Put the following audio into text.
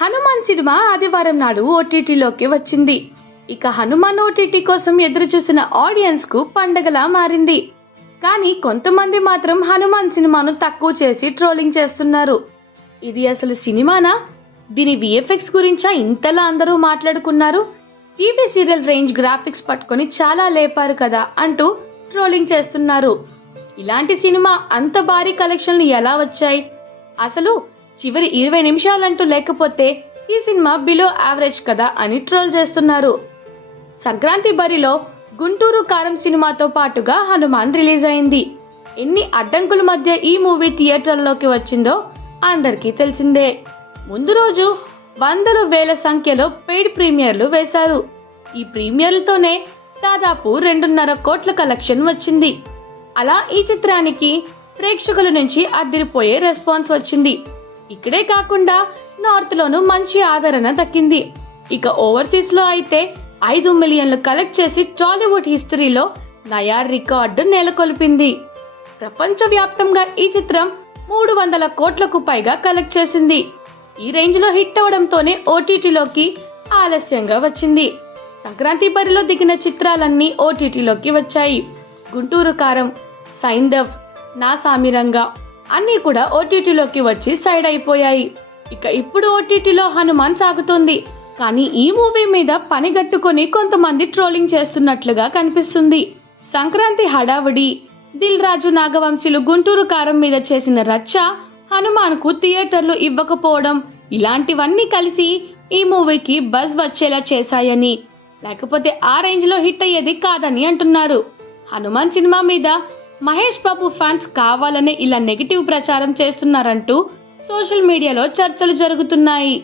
Hanuman cinema ఆదివారం నాడు ఓటీటీలోకి వచ్చింది. ఇక హనుమాన్ ఓటీటీ కోసం ఎదురు చూసిన ఆడియన్స్ కు పండగలా మారింది. కానీ కొంతమంది మాత్రం హనుమాన్ సినిమాను తక్కువ చేసి ట్రోలింగ్ చేస్తున్నారు. ఇది అసలు సినిమానా? దీని విఎఫ్ఎక్స్ గురించా ఇంతలా అందరూ మాట్లాడుకున్నారు? టీవీ సీరియల్ రేంజ్ గ్రాఫిక్స్ పట్టుకొని చాలా లేపారు కదా అంటూ ట్రోలింగ్ చేస్తున్నారు. ఇలాంటి సినిమా అంత భారీ కలెక్షన్లు ఎలా వచ్చాయి? అసలు చివరి 20 నిమిషాలంటూ లేకపోతే ఈ సినిమా బిలో యావరేజ్ కదా అని ట్రోల్ చేస్తున్నారు. సంక్రాంతి బరిలో గుంటూరు కారం సినిమాతో పాటుగా హనుమాన్ రిలీజ్ అయింది. ఎన్ని అడ్డంకుల మధ్య ఈ మూవీ థియేటర్లోకి వచ్చిందో అందరికీ తెలిసిందే. ముందు రోజు వందల వేల సంఖ్యలో పెయిడ్ ప్రీమియర్లు వేశారు. ఈ ప్రీమియర్లతోనే దాదాపు 2.5 కోట్ల కలెక్షన్ వచ్చింది. అలా ఈ చిత్రానికి ప్రేక్షకుల నుంచి అదిరిపోయే రెస్పాన్స్ వచ్చింది. ఇక్కడే కాకుండా నార్త్ లోనూ మంచి ఆదరణ దక్కింది. ఇక ఓవర్సీస్ లో అయితే 5 మిలియన్లు కలెక్ట్ చేసి టాలీవుడ్ హిస్టరీలో నయా రికార్డు నెలకొల్పింది. ప్రపంచ వ్యాప్తంగా ఈ చిత్రం 300 కోట్లకు పైగా కలెక్ట్ చేసింది. ఈ రేంజ్ లో హిట్ అవడంతోనే ఓటీటీలోకి ఆలస్యంగా వచ్చింది. సంక్రాంతి బరిలో దిగిన చిత్రాలన్నీ ఓటీటీలోకి వచ్చాయి. గుంటూరు కారం, సైంధవ్, నా సామిరంగా అన్నీ కూడా ఓటీటీలోకి వచ్చి సైడ్ అయిపోయాయి. ఇక ఇప్పుడు ఓటీటీలో హనుమాన్ సాగుతోంది. కానీ ఈ మూవీ మీద పనిగట్టుకుని కొంతమంది ట్రోలింగ్ చేస్తున్నట్లుగా కనిపిస్తుంది. సంక్రాంతి హడావుడి, దిల్ రాజు నాగవంశీలు గుంటూరు కారం మీద చేసిన రచ్చ, హనుమాన్ కు థియేటర్లు ఇవ్వకపోవడం ఇలాంటివన్నీ కలిసి ఈ మూవీకి బజ్ వచ్చేలా చేశాయని, లేకపోతే ఆ రేంజ్ లో హిట్ అయ్యేది కాదని అంటున్నారు. హనుమాన్ సినిమా మీద మహేష్ బాబు ఫ్యాన్స్ కావాలనే ఇలా నెగిటివ్ ప్రచారం చేస్తున్నారంటూ సోషల్ మీడియాలో చర్చలు జరుగుతున్నాయి.